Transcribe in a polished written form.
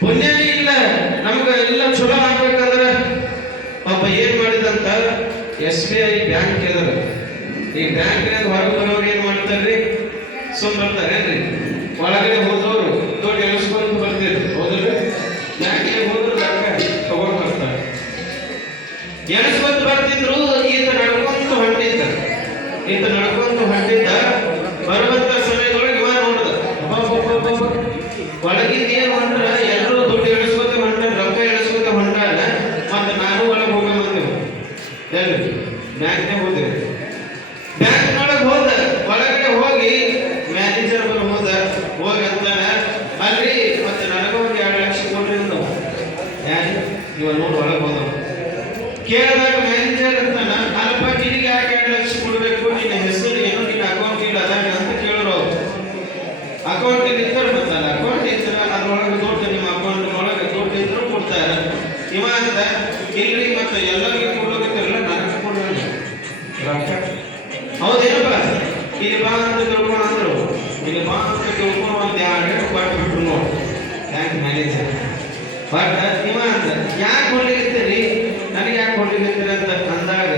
ಪುಣ್ಯನೇ ಇಲ್ಲ. ನಮ್ಗೆ ಎಲ್ಲ ಚಲೋ ಆಗ್ಬೇಕಂದ್ರೆ ಒಬ್ಬ ಏನ್ ಮಾಡಿದಂತ SBI ಬ್ಯಾಂಕ್ ಇದಾರೆ. ಈ ಬ್ಯಾಂಕ್ನಾಗ ಹೊರಗೆ ಬರೋರು ಏನ್ ಮಾಡ್ತಾರ್ರಿ? ಬರ್ತಾರೇನ್ರಿ? ಒಳಗಡೆ ಹೋದವರು ದುಡ್ಡು ಎಣಿಸ್ಕೊಂಡು ಬರ್ತಿದ್ರು. ಹೌದ್ರಿ? ಬ್ಯಾಂಕಿಗೆ ಹೋದ್ರು ತಗೊಂಡ್ ಬರ್ತಾರೆ. ಎಣಿಸ್ಕೊಂಡು ಬರ್ತಿದ್ರು. ಈತ ನಡ್ಕೊಂತ ಹೊಂಟಿದ್ದ. ಬರುವಂತ ಸಮಯದೊಳಗೆ ಇವ ನೋಡ್ದ, ಒಳಗಿಂದ ಏನ್ ಹೊಂಟ್ರ ಎಲ್ಲರೂ ದುಡ್ಡು ಎಣಿಸ್ಕೊತ ಹೊಂಟಾರ, ರೊಕ್ಕ ಎಣಿಸ್ಕೊತ ಹೊಂಟಾರ. ಮತ್ತೆ ನಾನು ಒಳಗೆ ಹೋಗ ಬಂದೆವು. ಎಲ್ಲಿ? ಬ್ಯಾಂಕ್ನಾಗ ಹೋದೆವು. ಬ್ಯಾಂಕ್ನೊಳಗೆ ಹೋದ. ಒಳಗಡೆ ಹೋಗಿ ಮ್ಯಾನೇಜರ್ ಹೋದ. ಹೋಗಿ ಅಂತಾನ, ಅಲ್ರಿ ಮತ್ತೆ ನನಗೊಂದು 2 ಲಕ್ಷ ಕೊಡ್ರಿ ಅಂದವ. ಯಾರು? ಇವ ನೋಡಿ ಒಳಗೆ ಹೋದವ. ಕೇಳಿದಾಗ ಮ್ಯಾನೇಜರ್ ಅಂತಾನ, ಅಲ್ಪ ನಿನಗೆ ಯಾಕೆ 2 ಲಕ್ಷ ಕೊಡ್ಬೇಕು? ನಿನ್ನ ಹೆಸರು ಏನು? ನಿನ್ನ ಅಕೌಂಟ್ ಇಲ್ಲ ಅದ ಅಂತ ಕೇಳೋರು. ಅಕೌಂಟ್ ಇರ್ತಾರೆ ಮತ್ತಲ್ಲ, ಅಕೌಂಟ್ ಇರ್ತಾರ ಅದ್ರೊಳಗೆ ದುಡ್ಡು, ನಿಮ್ಮ ಅಕೌಂಟ್ ಒಳಗೆ ದುಡ್ಡು ಇದ್ರು ಕೊಡ್ತಾರ. ಇವ ಅಂತ ಇಲ್ರಿ ಮತ್ತೆ ಎಲ್ಲರಿಗೂ ಕೊಡ್ಲಿಕ್ಕಿರಲ್ಲ, ನನಗೆ ಕೊಡ್ರಿ ರೊಕ್ಕ. ಹೌದೇನಪ್ಪ? ಇಲ್ಲಿ ಬಾ ಅಂತ ತಿಳ್ಕೊಂಡು ಅಂದ್ರು. ಇಲ್ಲಿ ಬಾ ಅಂತ ತಿಳ್ಕೊಂಡು ಒಂದು 2 ಕೊಟ್ಟು ಬಿಟ್ರು ನೋಡಿ ಬ್ಯಾಂಕ್ ಮ್ಯಾನೇಜರ್. ಬಟ್ ಇವ ಅಂತ ಯಾಕೆ ಕೊಡ್ಲಿಕ್ಕಿರ್ತೀರಿ, ನನಗೆ ಯಾಕೆ ಕೊಡ್ಲಿಕ್ಕಿರ್ತೀರಿ ಅಂತ ಅಂದಾಗ